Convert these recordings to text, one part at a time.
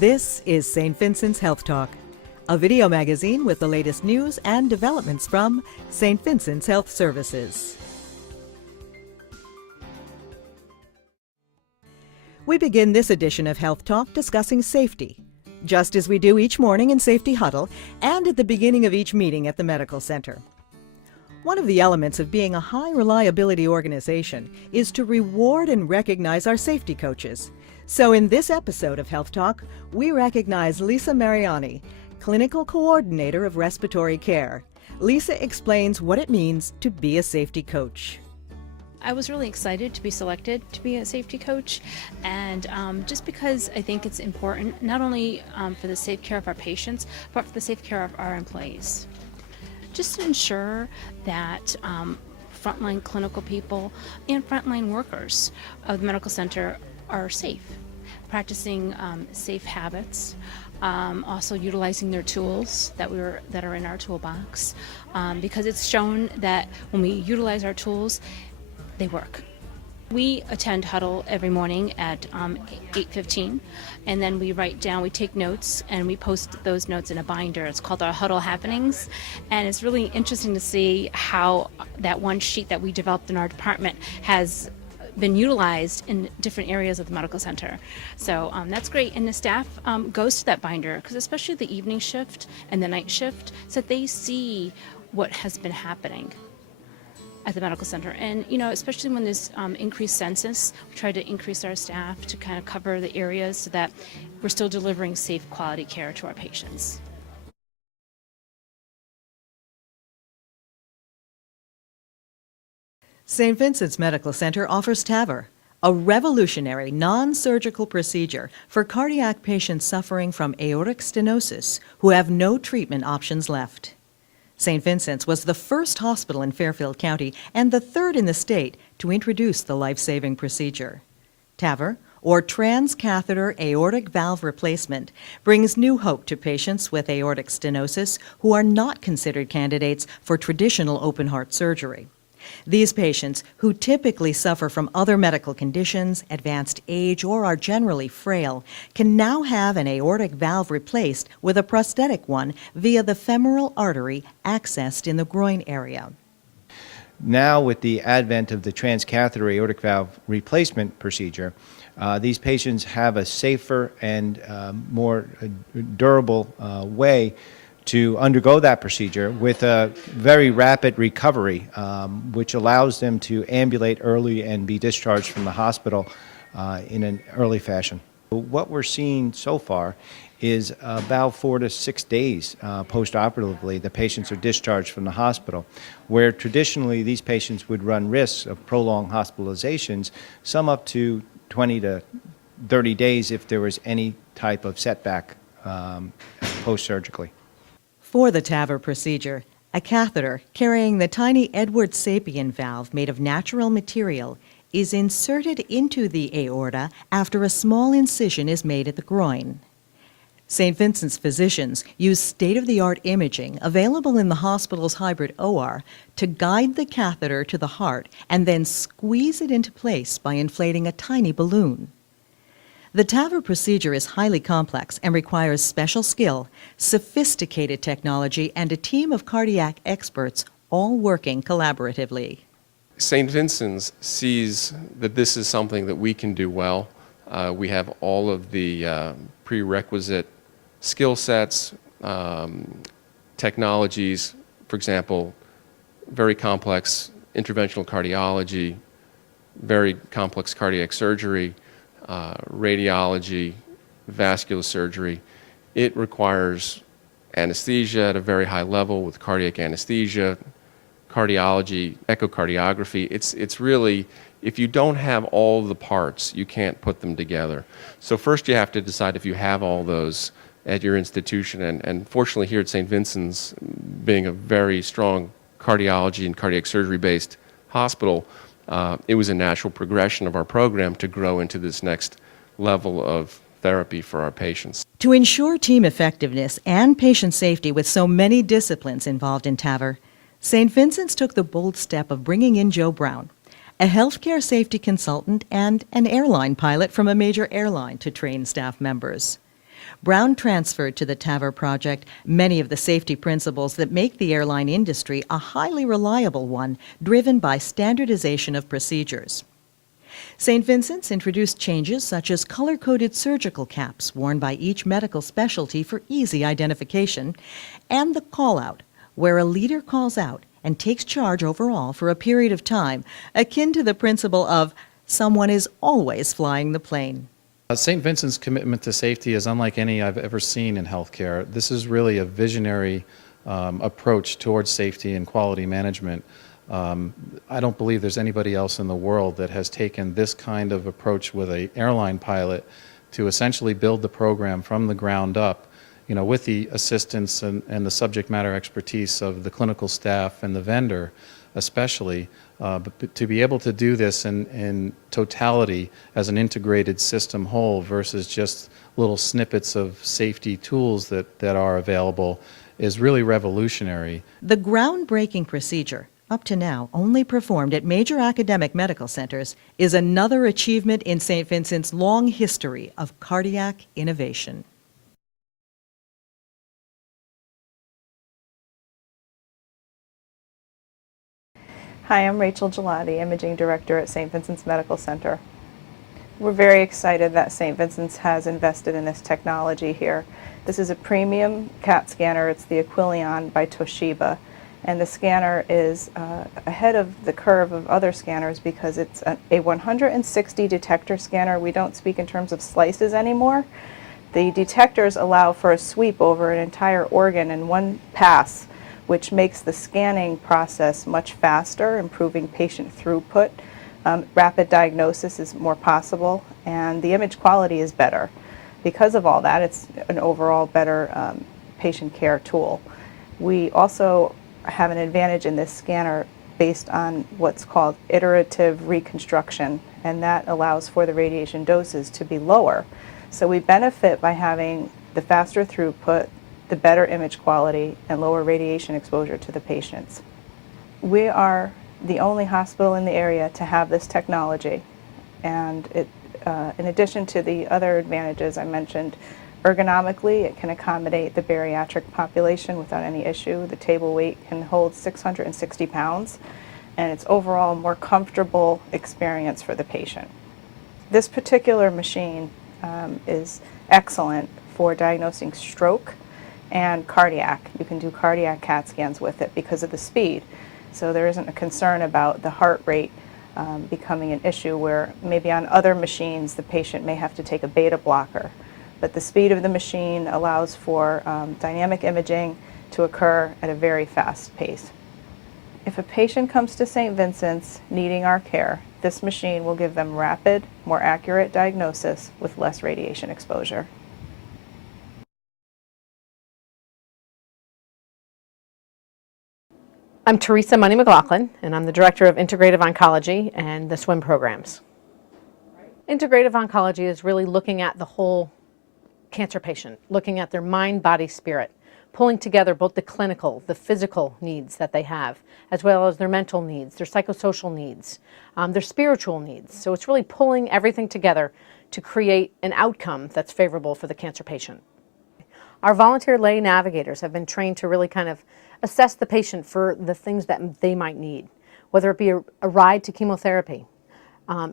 This is St. Vincent's Health Talk, a video magazine with the latest news and developments from St. Vincent's Health Services. We begin this edition of Health Talk discussing safety, just as we do each morning in Safety Huddle and at the beginning of each meeting at the medical center. One of the elements of being a high reliability organization is to reward and recognize our safety coaches. So in this episode of Health Talk, we recognize Lisa Mariani, Clinical Coordinator of Respiratory Care. Lisa explains what it means to be a safety coach. I was really excited to be selected to be a safety coach, and just because I think it's important not only for the safe care of our patients, but for the safe care of our employees. Just to ensure that frontline clinical people and frontline workers of the medical center are safe, practicing safe habits, also utilizing their tools that are in our toolbox, because it's shown that when we utilize our tools, they work. We attend huddle every morning at 8:15, and then we take notes, and we post those notes in a binder. It's called our Huddle Happenings, and it's really interesting to see how that one sheet that we developed in our department has been utilized in different areas of the medical center. So that's great, and the staff goes to that binder, because especially the evening shift and the night shift, so that they see what has been happening at the medical center. And especially when there's increased census, we try to increase our staff to kind of cover the areas so that we're still delivering safe, quality care to our patients. St. Vincent's Medical Center offers TAVR, a revolutionary non-surgical procedure for cardiac patients suffering from aortic stenosis who have no treatment options left. St. Vincent's was the first hospital in Fairfield County and the third in the state to introduce the life-saving procedure. TAVR, or transcatheter aortic valve replacement, brings new hope to patients with aortic stenosis who are not considered candidates for traditional open-heart surgery. These patients, who typically suffer from other medical conditions, advanced age, or are generally frail, can now have an aortic valve replaced with a prosthetic one via the femoral artery accessed in the groin area. Now, with the advent of the transcatheter aortic valve replacement procedure, these patients have a safer and more durable way to undergo that procedure with a very rapid recovery, which allows them to ambulate early and be discharged from the hospital in an early fashion. What we're seeing so far is about 4 to 6 days post-operatively, the patients are discharged from the hospital, where traditionally these patients would run risks of prolonged hospitalizations, some up to 20 to 30 days if there was any type of setback post-surgically. For the TAVR procedure, a catheter carrying the tiny Edward Sapien valve made of natural material is inserted into the aorta after a small incision is made at the groin. St. Vincent's physicians use state-of-the-art imaging available in the hospital's hybrid OR to guide the catheter to the heart and then squeeze it into place by inflating a tiny balloon. The TAVR procedure is highly complex and requires special skill, sophisticated technology, and a team of cardiac experts all working collaboratively. St. Vincent's sees that this is something that we can do well. We have all of the prerequisite skill sets, technologies, for example, very complex interventional cardiology, very complex cardiac surgery, radiology, vascular surgery. It requires anesthesia at a very high level with cardiac anesthesia, cardiology, echocardiography. It's really, if you don't have all the parts, you can't put them together. So first you have to decide if you have all those at your institution, and fortunately here at St. Vincent's, being a very strong cardiology and cardiac surgery based hospital, it was a natural progression of our program to grow into this next level of therapy for our patients. To ensure team effectiveness and patient safety with so many disciplines involved in TAVR, St. Vincent's took the bold step of bringing in Joe Brown, a healthcare safety consultant and an airline pilot from a major airline, to train staff members. Brown transferred to the TAVR project many of the safety principles that make the airline industry a highly reliable one, driven by standardization of procedures. St. Vincent's introduced changes such as color-coded surgical caps worn by each medical specialty for easy identification, and the call-out, where a leader calls out and takes charge overall for a period of time, akin to the principle of someone is always flying the plane. St. Vincent's commitment to safety is unlike any I've ever seen in healthcare. This is really a visionary approach towards safety and quality management. I don't believe there's anybody else in the world that has taken this kind of approach with an airline pilot to essentially build the program from the ground up, you know, with the assistance and the subject matter expertise of the clinical staff and the vendor especially, but to be able to do this in totality as an integrated system whole versus just little snippets of safety tools that are available is really revolutionary. The groundbreaking procedure, up to now only performed at major academic medical centers, is another achievement in St. Vincent's long history of cardiac innovation. Hi, I'm Rachel Gelati, Imaging Director at St. Vincent's Medical Center. We're very excited that St. Vincent's has invested in this technology here. This is a premium CAT scanner. It's the Aquilion by Toshiba. And the scanner is ahead of the curve of other scanners because it's a 160 detector scanner. We don't speak in terms of slices anymore. The detectors allow for a sweep over an entire organ in one pass, which makes the scanning process much faster, improving patient throughput. Rapid diagnosis is more possible, and the image quality is better. Because of all that, it's an overall better patient care tool. We also have an advantage in this scanner based on what's called iterative reconstruction, and that allows for the radiation doses to be lower. So we benefit by having the faster throughput, the better image quality, and lower radiation exposure to the patients. We are the only hospital in the area to have this technology, and it, in addition to the other advantages I mentioned, ergonomically it can accommodate the bariatric population without any issue. The table weight can hold 660 pounds, and it's overall a more comfortable experience for the patient. This particular machine is excellent for diagnosing stroke and cardiac. You can do cardiac CAT scans with it because of the speed. So there isn't a concern about the heart rate becoming an issue where maybe on other machines the patient may have to take a beta blocker. But the speed of the machine allows for dynamic imaging to occur at a very fast pace. If a patient comes to St. Vincent's needing our care, this machine will give them rapid, more accurate diagnosis with less radiation exposure. I'm Teresa Money McLaughlin, and I'm the Director of Integrative Oncology and the SWIM programs. Integrative Oncology is really looking at the whole cancer patient, looking at their mind, body, spirit, pulling together both the clinical, the physical needs that they have, as well as their mental needs, their psychosocial needs, their spiritual needs. So it's really pulling everything together to create an outcome that's favorable for the cancer patient. Our volunteer lay navigators have been trained to really kind of assess the patient for the things that they might need, whether it be a ride to chemotherapy.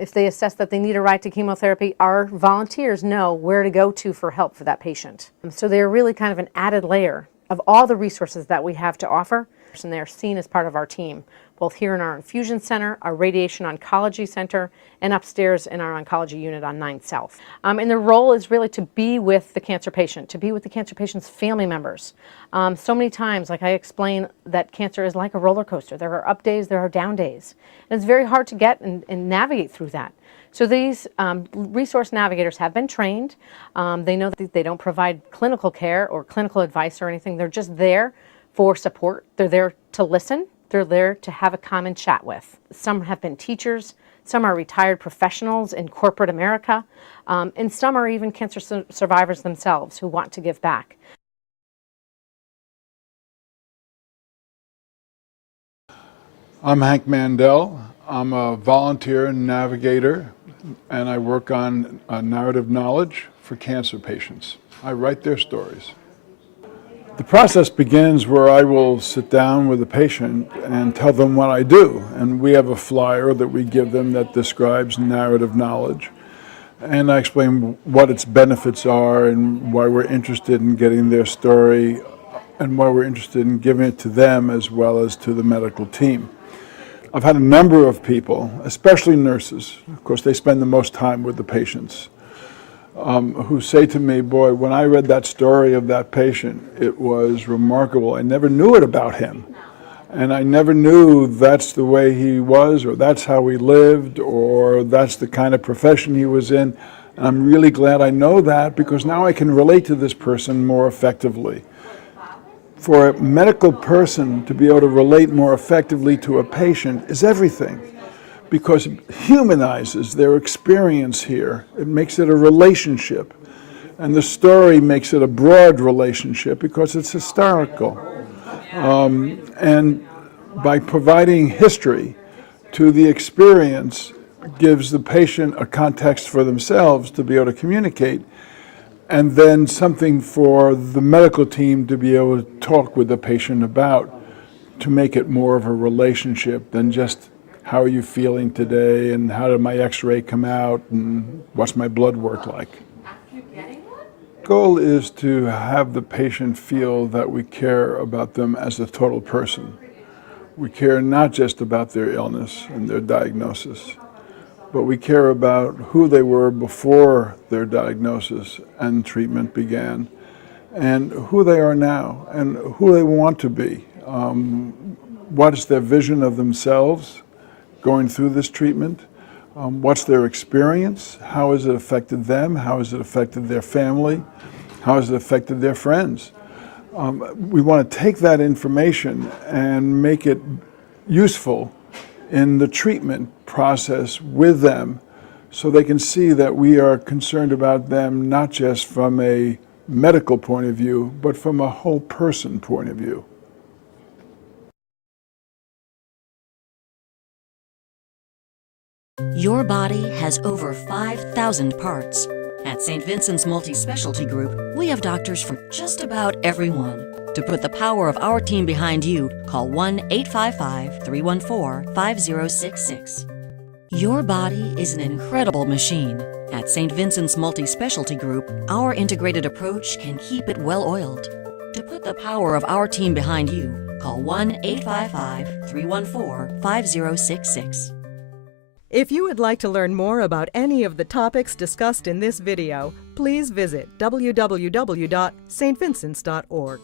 If they assess that they need a ride to chemotherapy, our volunteers know where to go to for help for that patient. So they're really kind of an added layer of all the resources that we have to offer, and they're seen as part of our team, both here in our infusion center, our radiation oncology center, and upstairs in our oncology unit on 9 South. And their role is really to be with the cancer patient, to be with the cancer patient's family members. So many times, like I explain, that cancer is like a roller coaster. There are up days, there are down days. And it's very hard to get and navigate through that. So these resource navigators have been trained. They know that they don't provide clinical care or clinical advice or anything. They're just there for support. They're there to listen. They're there to have a common chat with. Some have been teachers, some are retired professionals in corporate America, and some are even cancer survivors themselves who want to give back. I'm Hank Mandel. I'm a volunteer and navigator and I work on narrative knowledge for cancer patients. I write their stories. The process begins where I will sit down with the patient and tell them what I do. And we have a flyer that we give them that describes narrative knowledge. And I explain what its benefits are and why we're interested in getting their story and why we're interested in giving it to them as well as to the medical team. I've had a number of people, especially nurses, of course they spend the most time with the patients, who say to me, boy, when I read that story of that patient, it was remarkable. I never knew it about him. And I never knew that's the way he was, or that's how he lived, or that's the kind of profession he was in. And I'm really glad I know that, because now I can relate to this person more effectively. For a medical person to be able to relate more effectively to a patient is everything, because it humanizes their experience here. It makes it a relationship. And the story makes it a broad relationship because it's historical. And by providing history to the experience gives the patient a context for themselves to be able to communicate, and then something for the medical team to be able to talk with the patient about, to make it more of a relationship than just how are you feeling today and how did my x-ray come out and what's my blood work like. The goal is to have the patient feel that we care about them as a total person. We care not just about their illness and their diagnosis, but we care about who they were before their diagnosis and treatment began, and who they are now, and who they want to be. What is their vision of themselves going through this treatment? What's their experience? How has it affected them? How has it affected their family? How has it affected their friends? We want to take that information and make it useful in the treatment process with them, so they can see that we are concerned about them not just from a medical point of view, but from a whole person point of view. Your body has over 5,000 parts. At St. Vincent's Multi-Specialty Group, we have doctors for just about everyone. To put the power of our team behind you, call 1-855-314-5066. Your body is an incredible machine. At St. Vincent's Multi-Specialty Group, our integrated approach can keep it well-oiled. To put the power of our team behind you, call 1-855-314-5066. If you would like to learn more about any of the topics discussed in this video, please visit www.stvincents.org.